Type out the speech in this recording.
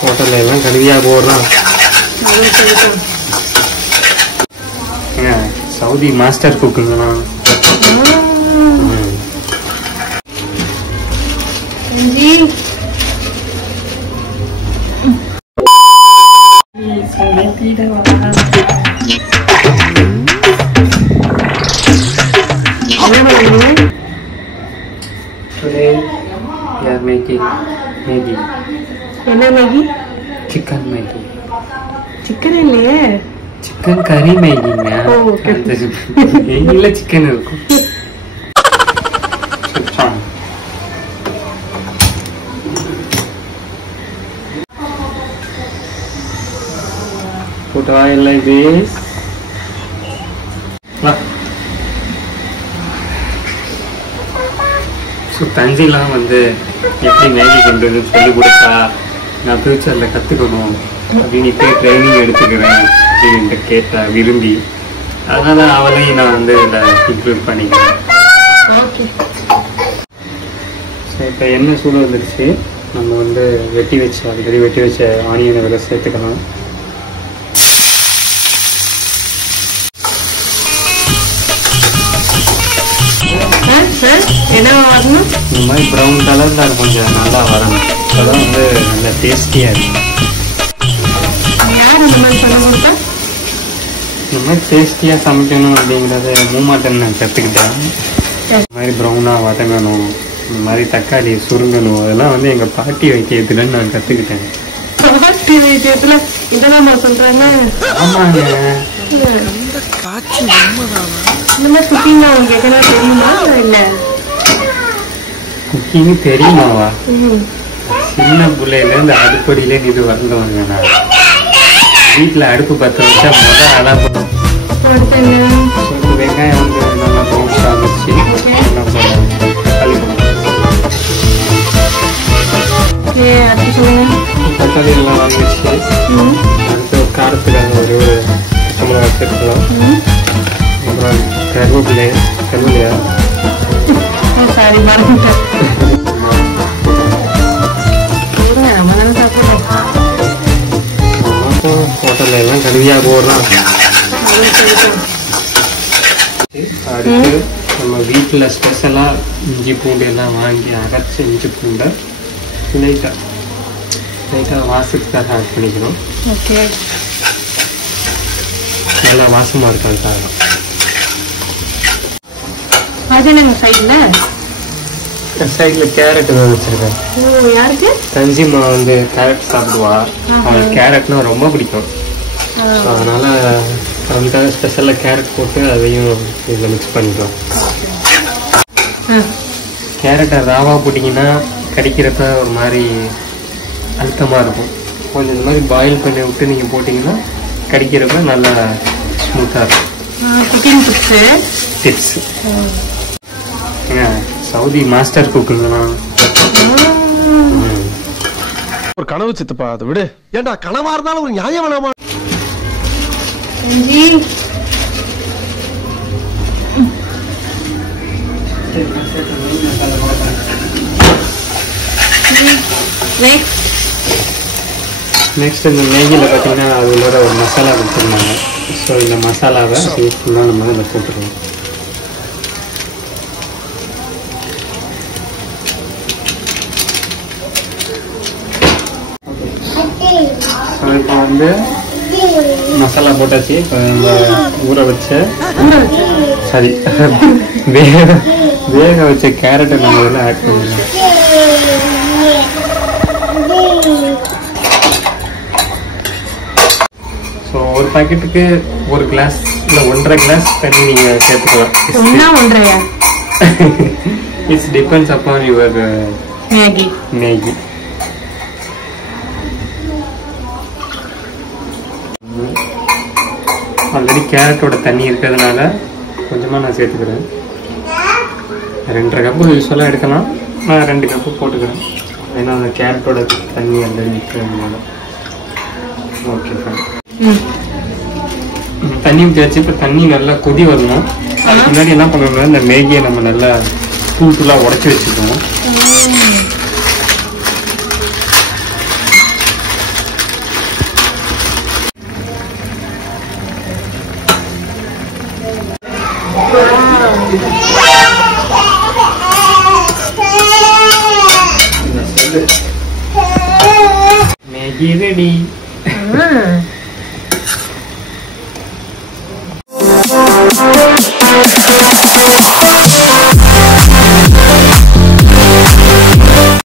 ஹோட்டல்ல எல்லாம் கழுவியா போடுறான். சவுதி மாஸ்டர் குக்குங்களா? Today we are making Maggi. என்ன மேகி? Chicken Maggi. சிக்கன் இல்லையே, சிக்கன் கறி மேகிங்க. மேகில சிக்கன் இருக்கும். Put oil like this. So தஞ்சிலாம் வந்து எப்படி மேகி பண்ணுறதுன்னு சொல்லி கொடுத்தா நான் ஃபியூச்சரில் கற்றுக்கணும் அப்படின்னு ட்ரைனிங் எடுத்துக்கிறேன் அப்படின்ட்டு கேட்டா விரும்பி, அதனால அவளையும் நான் வந்து இதில் இன்க்ளூட் பண்ணிக்கிறேன். ஸோ இப்போ எண்ணெய் சூடு வந்துடுச்சு, நம்ம வந்து ஆல்ரெடி வெட்டி வச்ச ஆனியனை விலை சேர்த்துக்கலாம். என்ன வரணும்? இந்த மாதிரி ப்ரௌன் கலர்ல கொஞ்சம் நல்லா வரணும், அதான் வந்து நல்லா டேஸ்டியா இருக்கும். யார் இந்த மாதிரி பண்ண கொடுத்தா? இந்த மாதிரி டேஸ்டியா சமைக்கணும் அப்படிங்கறத மூமாட்டன் நான் கத்துக்கிட்டேன். இந்த மாதிரி ப்ரௌனா வதங்கணும், இந்த மாதிரி தக்காளி சுருங்கணும், அதெல்லாம் வந்து எங்க பாட்டி வைத்தியத்துல நான் கத்துக்கிட்டேன். பாட்டி வைத்தியத்துல இதெல்லாம் சொல்றாங்க? ஆமாங்க. இந்த மாதிரி குக்கிங் உங்களுக்கு எதனா தெரியுமா? இல்ல குக்கிங் தெரியுமாவா? சின்ன பிள்ளையில இருந்து அடுப்படியில இது வந்தவங்க. நான் வீட்டுல அடுப்பு பத்த வச்சா முதல் ஆளா வெங்காயம் வந்து நல்லா பவுன்ஸா வச்சு தக்காளி எல்லாம் வாங்கிச்சு. அடுத்து காரத்துக்காக ஒரு பச்சை வச்சிருக்கலாம். அப்புறம் கருவேப்பிலையா சாரி மறந்துட்டேன். ஹோட்டல்ல எல்லாம் கழுவியா போடுறான். அடுத்து நம்ம வீட்டுல ஸ்பெஷலா இஞ்சி பூண்டு எல்லாம் வாங்கி அரைச்ச இஞ்சி பூண்டை லைட்டா வாசத்துக்காக ஆட் பண்ணிக்கணும். நல்லா வாசமா இருக்காது. சைட்ல கேரட் வச்சிருக்கேன். யாருக்கு? தஞ்சிமா வந்து கேரட் சாப்பிடுவா, அவளுக்கு கேரட்னா ரொம்ப பிடிக்கும். அதனால அதுக்காக ஸ்பெஷலா கேரட் போட்டு அதையும் இதுல மிக்ஸ் பண்ணிக்கலாம். கேரட்டை ராவா போட்டீங்கன்னா கடிக்கிறப்ப ஒரு மாதிரி அழுத்தமா இருக்கும். கொஞ்சம் இந்த மாதிரி பாயில் பண்ணி விட்டு நீங்க போட்டீங்கன்னா கடிக்கிறப்ப நல்லா ஸ்மூத்தா இருக்கும். டிப்ஸ். சவுதி மாஸ்டர் குக்குங்களா? ஒரு கனவு சித்தப்பா, அதை விடு. ஏண்டா கனவா இருந்தாலும் ஒரு நியாயம் வேணாமா? நெக்ஸ்ட் இந்த மேகில பார்த்தீங்கன்னா அதோட ஒரு மசாலா கொடுத்துருந்தாங்க. ஸோ இந்த மசாலாவை ஃபுல்லாக நம்ம இதில் போட்டுருவோம். ஸோ இப்போ வந்து மசாலா போட்டாச்சு. இப்போ நம்ம ஊற வச்ச வேக வச்ச கேரட்டை நம்ம இதில் ஆட் பண்ணிடலாம். ஸோ ஒரு பாக்கெட்டுக்கு ஒரு கிளாஸ் இல்லை 1.5 கிளாஸ் தண்ணி நீங்க சேர்த்துக்கலாம். It's depends upon your Maggi. Already கேரட்டோட தண்ணி இருக்கிறதுனால கொஞ்சமாக நான் சேர்த்துக்கிறேன். 2.5 கப்பு யூஸ்வலாக எடுக்கலாம், நான் 2 கப்பு போட்டுக்கிறேன். ஏன்னா அந்த கேரட்டோட தண்ணி அந்த நிற்கிறதுனால. Okay fine. தண்ணி ஊற்றி வச்சு இப்போ தண்ணி நல்லா கொதி வரணும். அதுக்கு முன்னாடி என்ன பண்ணணும்னா இந்த மேகியை நம்ம நல்லா தூள் தூளாக உடச்சி வச்சுக்கணும். Maggi ready.